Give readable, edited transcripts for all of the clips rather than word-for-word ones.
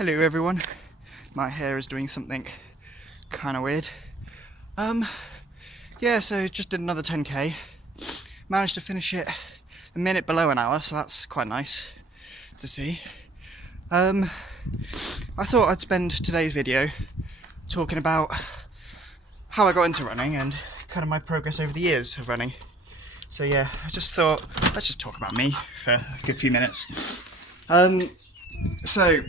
Hello everyone. My hair is doing something kind of weird. So just did another 10k. Managed to finish it a minute below an hour, so that's quite nice to see. I thought I'd spend today's video talking about how I got into running and kind of my progress over the years of running. So yeah, I just thought, let's just talk about me for a good few minutes. So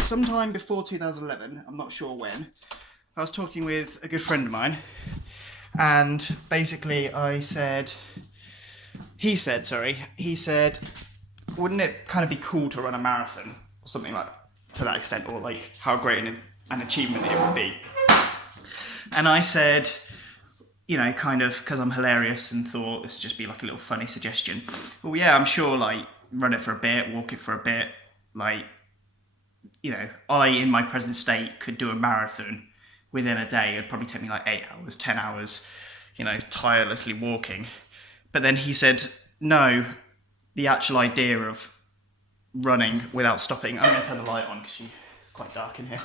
sometime before 2011, I'm not sure when, I was talking with a good friend of mine, and basically he said, wouldn't it kind of be cool to run a marathon or something like to that extent, or like how great an achievement it would be? And I said, kind of because I'm hilarious and thought this would just be like a little funny suggestion. Well, yeah, I'm sure, like, run it for a bit, walk it for a bit, like, I, in my present state, could do a marathon within a day. It'd probably take me like 8 hours, 10 hours, tirelessly walking. But then he said, no, the actual idea of running without stopping. I'm going to turn the light on because it's quite dark in here.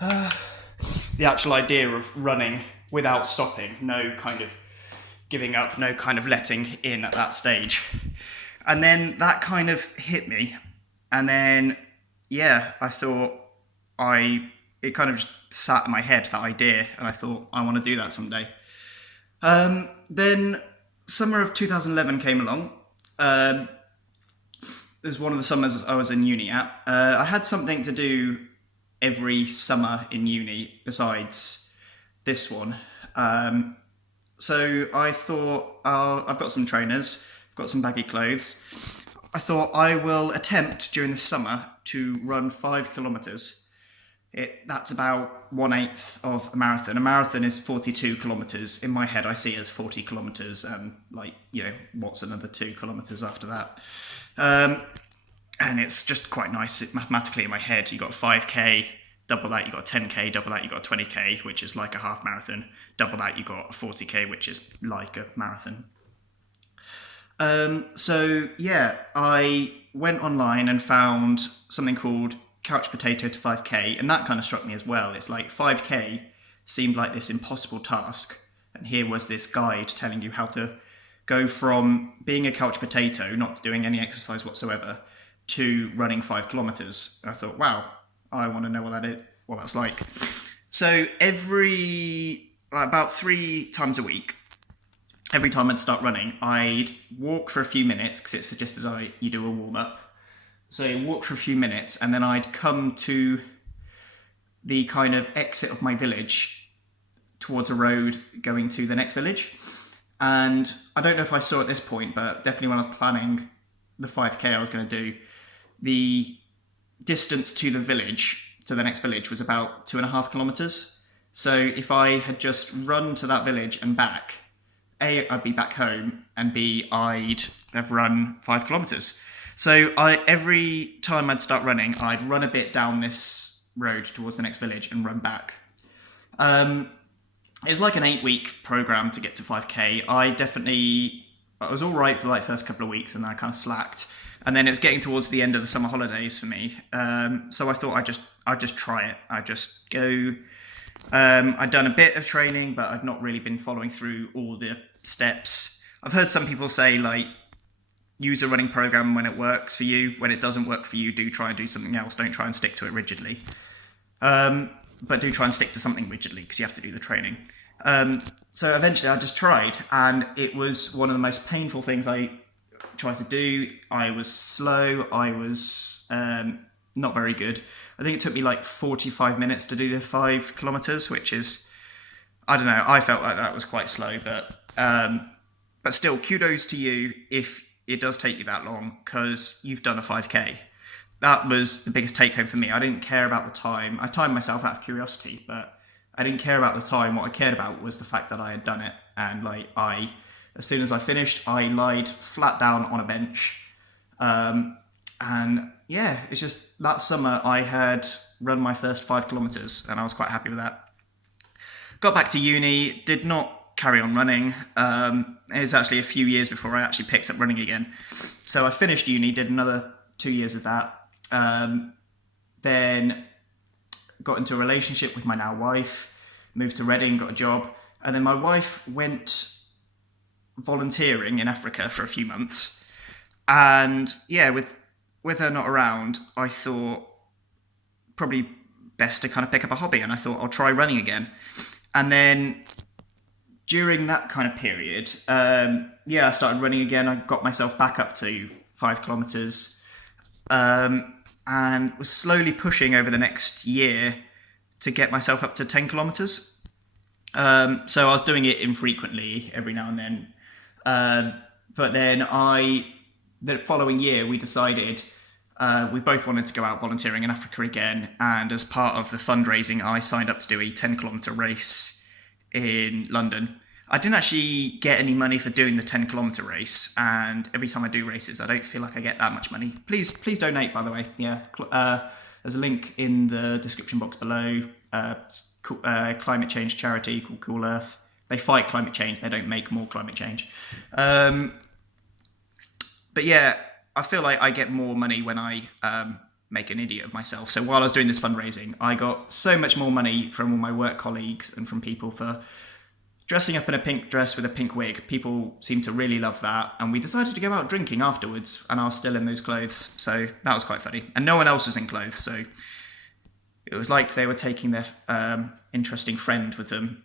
The actual idea of running without stopping, no kind of giving up, no kind of letting in at that stage. And then that kind of hit me. And then I thought it kind of just sat in my head, that idea, and I thought, I want to do that someday. Then summer of 2011 came along. It was one of the summers I was in uni at. I had something to do every summer in uni besides this one. So I thought, I've got some trainers, I've got some baggy clothes. I thought I will attempt during the summer to run 5 kilometres. That's about 1/8 of a marathon. A marathon is 42 kilometres. In my head, I see it as 40 kilometres, and what's another 2 kilometres after that? And it's just quite nice mathematically in my head. You got 5k, double that you got 10k, double that you got 20k, which is like a half marathon. Double that you got 40k, which is like a marathon. I went online and found something called Couch Potato to 5k, and that kind of struck me as well. It's like 5k seemed like this impossible task, and here was this guide telling you how to go from being a couch potato, not doing any exercise whatsoever, to running 5 kilometres. I thought, wow, I want to know what that's like. So about 3 times a week, every time I'd start running, I'd walk for a few minutes, because it suggested you do a warm-up. So I'd walk for a few minutes, and then I'd come to the kind of exit of my village towards a road going to the next village. And I don't know if I saw at this point, but definitely when I was planning the 5k I was going to do, the distance to the village, to the next village, was about 2.5 kilometres. So if I had just run to that village and back, A, I'd be back home, and B, I'd have run 5 kilometres. So every time I'd start running, I'd run a bit down this road towards the next village and run back. It was like an 8-week program to get to 5k. I was all right for the first couple of weeks, and then I kind of slacked. And then it was getting towards the end of the summer holidays for me. So I thought I'd just try it. I'd just go. I'd done a bit of training, but I'd not really been following through all the steps. I've heard some people say, use a running program when it works for you. When it doesn't work for you, do try and do something else. Don't try and stick to it rigidly. But do try and stick to something rigidly, because you have to do the training. So eventually I just tried, and it was one of the most painful things I tried to do. I was slow. I was not very good. I think it took me 45 minutes to do the 5 kilometres, which is, I don't know, I felt like that was quite slow, but still, kudos to you if it does take you that long, because you've done a 5k. That was the biggest take home for me. I didn't care about the time. I timed myself out of curiosity, but I didn't care about the time. What I cared about was the fact that I had done it. And as soon as I finished, I lied flat down on a bench. It's just that summer I had run my first 5 kilometres, and I was quite happy with that. Got back to uni, did not carry on running. It was actually a few years before I actually picked up running again. So I finished uni, did another 2 years of that. then got into a relationship with my now wife, moved to Reading, got a job, and then my wife went volunteering in Africa for a few months. And yeah, with her not around, I thought probably best to kind of pick up a hobby, and I thought I'll try running again. And then during that kind of period, I started running again. I got myself back up to 5 kilometers, and was slowly pushing over the next year to get myself up to 10 kilometers. So I was doing it infrequently every now and then. But then the following year, we decided we both wanted to go out volunteering in Africa again. And as part of the fundraising, I signed up to do a 10-kilometer race in London. I didn't actually get any money for doing the 10-kilometer race, and every time I do races, I don't feel like I get that much money. Please donate, by the way. Yeah, there's a link in the description box below. Climate change charity called Cool Earth. They fight climate change. They don't make more climate change. But yeah, I feel like I get more money when I make an idiot of myself. So while I was doing this fundraising, I got so much more money from all my work colleagues and from people for dressing up in a pink dress with a pink wig. People seemed to really love that. And we decided to go out drinking afterwards, and I was still in those clothes. So that was quite funny. And no one else was in clothes. So it was like they were taking their interesting friend with them.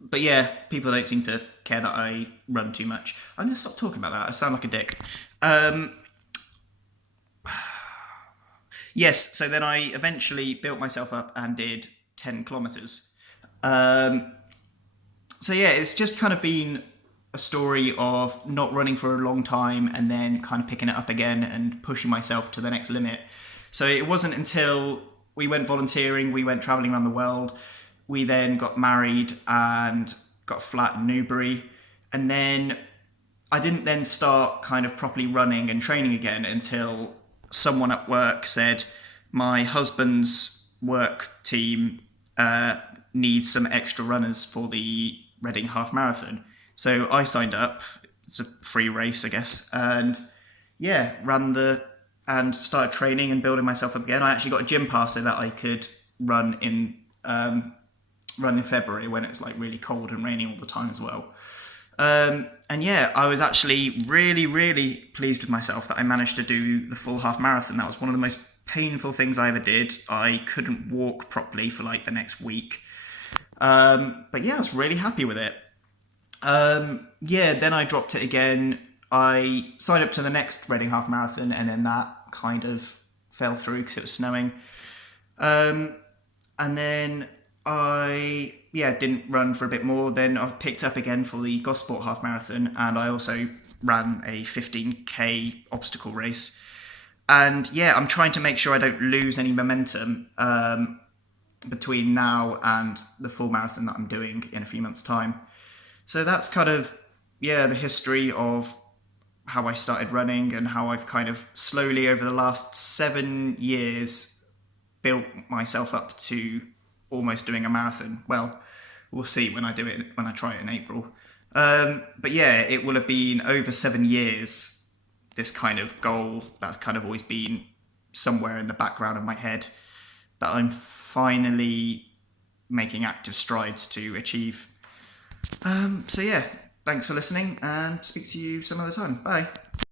But yeah, people don't seem to care that I run too much. I'm going to stop talking about that. I sound like a dick. Yes, so then I eventually built myself up and did 10 kilometers. So yeah, it's just kind of been a story of not running for a long time and then kind of picking it up again and pushing myself to the next limit. So it wasn't until we went volunteering, we went traveling around the world, we then got married and got a flat in Newbury, and then I didn't then start kind of properly running and training again until someone at work said, my husband's work team needs some extra runners for the Reading Half Marathon. So I signed up. It's a free race, I guess. And yeah, and started training and building myself up again. I actually got a gym pass so that I could run in February when it was like really cold and raining all the time as well. And yeah, I was actually really, really pleased with myself that I managed to do the full half marathon. That was one of the most painful things I ever did. I couldn't walk properly for like the next week. But yeah, I was really happy with it. Then I dropped it again. I signed up to the next Reading Half Marathon, and then that kind of fell through because it was snowing. And then I didn't run for a bit more. Then I've picked up again for the Gosport Half Marathon, and I also ran a 15k obstacle race. And yeah, I'm trying to make sure I don't lose any momentum between now and the full marathon that I'm doing in a few months' time. So that's kind of, the history of how I started running and how I've kind of slowly over the last 7 years built myself up to almost doing a marathon. Well, we'll see when I try it in April. But yeah, it will have been over 7 years, this kind of goal that's kind of always been somewhere in the background of my head that I'm finally making active strides to achieve. So yeah, thanks for listening, and speak to you some other time. Bye.